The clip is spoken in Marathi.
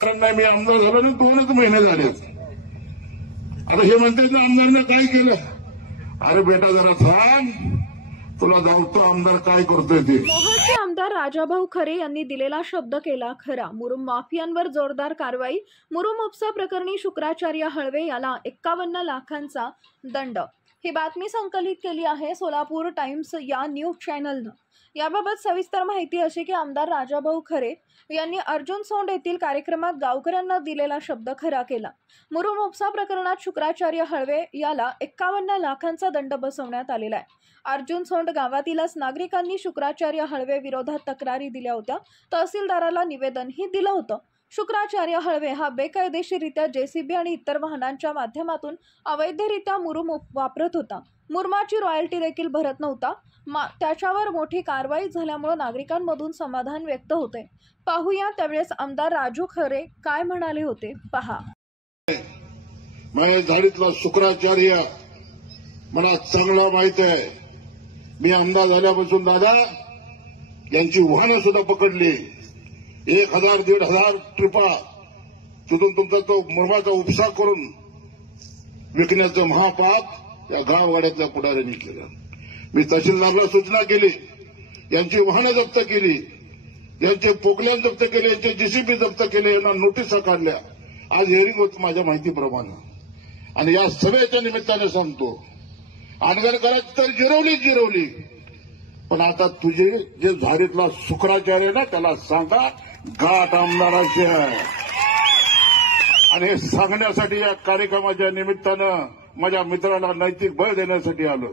नाही मी आमदार झालो ना 2च महिने झाले. आता हे म्हणतात ना आमदारनं काय केलं. अरे बेटा जरा सांग, तुला जाऊतो आमदार काय करतोय ते. मोहोळचे आमदार राजाभाऊ खरे यांनी दिलेला शब्द केला खरा. मुरुम माफियांवर जोरदार कारवाई. मुरुम उपसा प्रकरणी शुक्राचार्य हळवे याला 51 लाखांचा दंड. ही बातमी संकलित केली आहे सोलापूर टाइम्स या न्यूज चॅनलनं. याबाबत सविस्तर माहिती अशी की आमदार राजाभाऊ खरे यांनी अर्जुन सोंड येथील कार्यक्रमात गावकऱ्यांना दिलेला शब्द खरा केला. मुरुम उपसा प्रकरणात शुक्राचार्य हळवे याला 51 लाखांचा दंड बसवण्यात आलेला आहे. अर्जुन सोंड गावातीलच नागरिकांनी शुक्राचार्य हळवे विरोधात तक्रारी दिल्या होत्या. तहसीलदाराला निवेदनही दिलं होतं. शुक्राचार्य हळवे हा बेकायदेशीररित्या जेसीबी आणि इतर वाहनांच्या माध्यमातून अवैधरित्या मुरुम वापरत होता. मुरुमाची रॉयल्टी देखील भरत नव्हता. त्याच्यावर मोठी कारवाई झाल्यामुळे नागरिकांमधून समाधान व्यक्त होते. पाहूया त्यावेळेस आमदार राजू खरे काय म्हणाले होते, पहा. माझ्या झाडीतला शुक्राचार्य मला चांगला माहिती आहे. मी आमदार झाल्यापासून दादा यांची वाहनं सुद्धा पकडली. 1000-1500 ट्रिपा तिथून तुमचा तो मुरमाचा उपसा करून विकण्याचं महापाप या गाववाड्यातल्या पुढाऱ्यांनी केलं. मी तहसीलदारला सूचना केली, यांची वाहनं जप्त केली, यांचे पोकल्यान जप्त केले, यांचे जेसीबी जप्त केले, यांना नोटिसा काढल्या. आज हिअरिंग होत माझ्या माहितीप्रमाणे. आणि या सगळ्याच्या निमित्ताने सांगतो, अनगर करायची तर जिरवली. पण आता तुझे जे झाडीतला शुक्राचार्य ना त्याला सांगा गाठ आमदाराची आहे. आणि हे सांगण्यासाठी या कार्यक्रमाच्या निमित्तानं माझ्या मित्राला नैतिक बळ देण्यासाठी आलो.